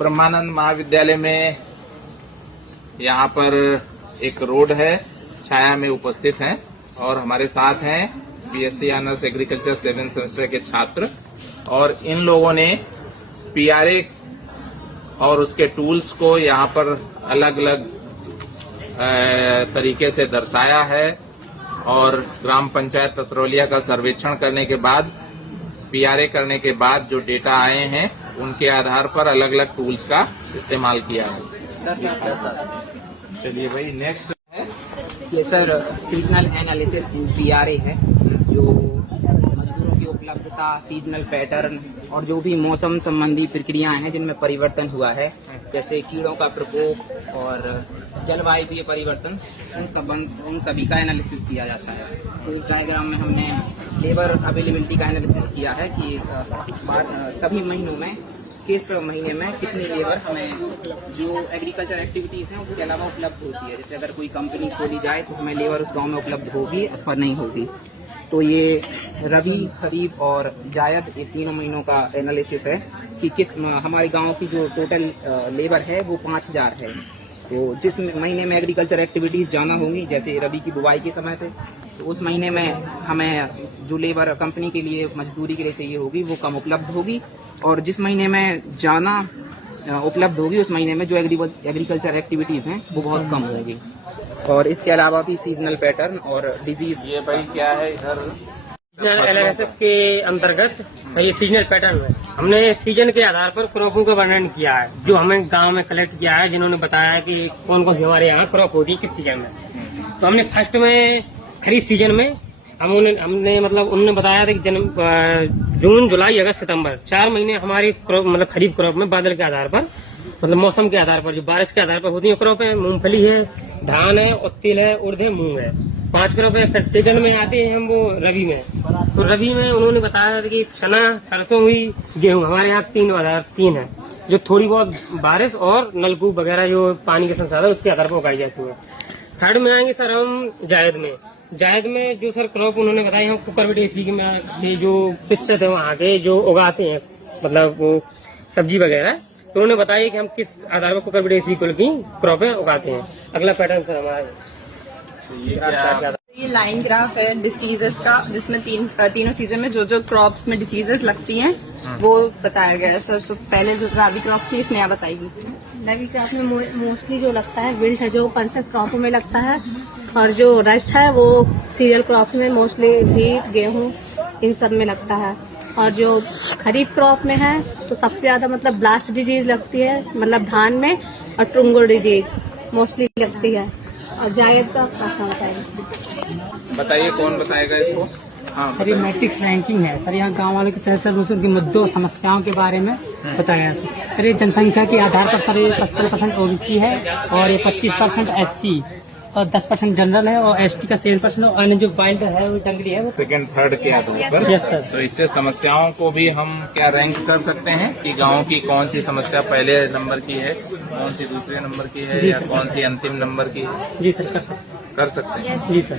ब्रह्मानंद महाविद्यालय में यहाँ पर एक रोड है, छाया में उपस्थित हैं और हमारे साथ हैं BSc honours agriculture 7th semester के छात्र। और इन लोगों ने पीआरए और उसके टूल्स को यहाँ पर अलग अलग तरीके से दर्शाया है और ग्राम पंचायत पतरौलिया का सर्वेक्षण करने के बाद, पीआरए करने के बाद जो डेटा आए हैं उनके आधार पर अलग अलग टूल्स का इस्तेमाल किया है। चलिए भाई, नेक्स्ट है ये sir seasonal analysis in PRA है, जो मजदूरों की उपलब्धता, सीजनल पैटर्न और जो भी मौसम संबंधी प्रक्रियाएं हैं जिनमें परिवर्तन हुआ है, जैसे कीड़ों का प्रकोप और जलवायु परिवर्तन, उन सभी का एनालिसिस किया जाता है। तो इस डायग्राम में हमने लेबर अवेलेबिलिटी का एनालिसिस किया है कि सभी महीनों में किस महीने में कितनी लेबर हमें जो एग्रीकल्चर एक्टिविटीज हैं उसके अलावा उपलब्ध होती है। जैसे अगर कोई कंपनी खोली जाए तो हमें लेबर उस गांव में उपलब्ध होगी अथवा नहीं होगी। तो ये रबी, खरीफ और जायद, ये तीनों महीनों का एनालिसिस है कि किस हमारे गांव की जो टोटल लेबर है वो 5000 है। तो जिस महीने में एग्रीकल्चर एक्टिविटीज जाना होंगी, जैसे रबी की बुवाई के समय पे, तो उस महीने में हमें जो लेबर कंपनी के लिए मजदूरी के लिए चाहिए होगी वो कम उपलब्ध होगी, और जिस महीने में जाना उपलब्ध होगी उस महीने में जो एग्रीकल्चर एक्टिविटीज हैं वो बहुत कम होगी। और इसके अलावा भी सीजनल पैटर्न और डिजीज। ये भाई क्या है इधर? एनालिसिस के अंतर्गत ये सीजनल पैटर्न है। हमने सीजन के आधार पर क्रॉपों का वर्णन किया है, जो हमें गांव में कलेक्ट किया है, जिन्होंने बताया कि कौन कौन सी हमारे यहाँ क्रॉप होती है किस सीजन में। तो हमने फर्स्ट में खरीफ सीजन में उन्होंने बताया था कि जून, जुलाई, अगस्त, सितंबर 4 महीने हमारी क्रॉप खरीफ क्रॉप में बादल के आधार पर मौसम के आधार पर, जो बारिश के आधार पर होती है क्रॉप है। मूंगफली है, धान है, और तिल है, उड़द है, मूंग है, 5 क्रॉप है। फिर सेकंड में आते हैं हम वो रबी में। तो रबी में उन्होंने बताया था कि चना, सरसों हुई, गेहूं, हमारे यहाँ 3 है, जो थोड़ी बहुत बारिश और नलकूप वगैरह जो पानी के संसाधन उसके आधार पर उगाई जाती है। थर्ड में आएंगे सर हम जायद में जो सर क्रॉप उन्होंने बताया हम कुकरविटेसी के जो शिक्षक है वहाँ के जो उगाते हैं वो सब्जी वगैरह, तो उन्होंने बताया कि हम किस आधार पर कुकरविटेसी कुल की क्रॉपें उगाते हैं। अगला पैटर्न सर हमारा ये लाइन ग्राफ है डिसीजेस का, जिसमें तीनों चीजों में जो जो क्रॉप्स में डिसीजेस लगती हैं वो बताया गया है सर। तो पहले जो रबी क्रॉप्स में इसमें आप बताइए। रबी क्रॉप में मोस्टली जो लगता है विल्ट है, जो पल्सेस क्रॉप में लगता है, और जो रेस्ट है वो सीरियल क्रॉप में मोस्टली व्हीट, गेहूं, इन सब में लगता है। और जो खरीफ क्रॉप में है तो सबसे ज्यादा ब्लास्ट डिजीज लगती है, धान में, और ट्रुंगो डिजीज मोस्टली लगती है। और जायद का बताइए, कौन बताएगा इसको? हाँ, सर ये मैट्रिक्स रैंकिंग है सर। यहाँ गांव वालों की तरह से उनकी मुद्दों, समस्याओं के बारे में बताया सर। ये जनसंख्या के आधार पर सर ये 55% ओबीसी है, और ये 25% एससी, और 10% जनरल है, और एसटी का 7%, और अन्य जो वाइल्ड है वो जंगली है वो सेकंड, थर्ड के आधार पर। Yes sir. तो इससे समस्याओं को भी हम क्या रैंक कर सकते हैं कि गांव की कौन सी समस्या पहले नंबर की है, कौन सी दूसरे नंबर की है, या कौन सी अंतिम नंबर की है? जी सर, कर सकते हैं। जी सर।